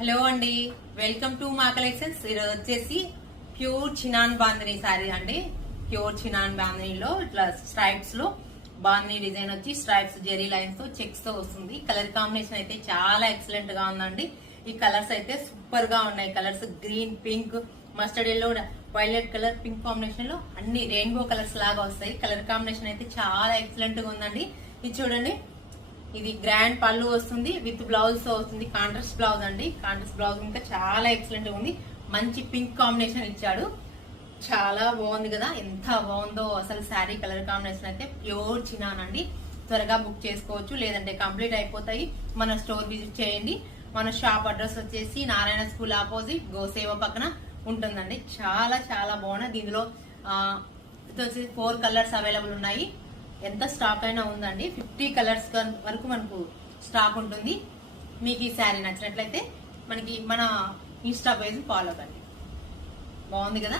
Hello అండి, welcome to మా collections. ఈరోజు వచ్చేసి ప్యూర్ చినాన్ బాందిని శారీ అండి. ప్యూర్ చినాన్ బాందినిలో ఇట్లా స్ట్రైప్స్ లో బాందిని డిజైన్ వచ్చి స్ట్రైప్స్ జెరీ లైన్స్ తో చెక్స్ తో వస్తుంది. కలర్ కాంబినేషన్ అయితే చాలా ఎక్సలెంట్ గా ఉందండి. ఈ కలర్స్ అయితే సూపర్ గా ఉన్నాయి. Colours green, pink, mustard yellow, violet colour, pink combination లో అన్ని రెయిన్బో కలర్స్ లాగా వస్తాయి. కలర్ కాంబినేషన్ అయితే చాలా ఎక్సలెంట్ గా ఉందండి. ఇది చూడండి, ఇది గ్రాండ్ పళ్ళు వస్తుంది విత్ బ్లౌజ్ తో వస్తుంది. కాంట్రాస్ట్ బ్లౌజ్ అండి. కాంట్రాస్ట్ బ్లౌజ్ ఇంకా చాలా ఎక్సలెంట్ గా ఉంది. మంచి పింక్ కాంబినేషన్ ఇచ్చాడు. చాలా బాగుంది కదా, ఎంత బాగుందో అసలు శారీ కలర్ కాంబినేషన్ అయితే. ప్యూర్ చినాన్ అండి. త్వరగా బుక్ చేసుకోవచ్చు, లేదంటే కంప్లీట్ అయిపోతాయి. మన స్టోర్ విజిట్ చేయండి. మన షాప్ అడ్రస్ వచ్చేసి నారాయణ స్కూల్ ఆపోజిట్ గోసేవ పక్కన ఉంటుందండి. చాలా చాలా బాగున్నాయి. దీనిలో ఇది వచ్చేసి 4 కలర్స్ అవైలబుల్ ఉన్నాయి. ఎంత స్టాక్ అయినా ఉందండి. 50 కలర్స్ వరకు మనకు స్టాక్ ఉంటుంది. మీకు ఈ శారీ నచ్చినట్లయితే మన ఇన్స్టా పేజ్ ఫాలో కండి. బాగుంది కదా.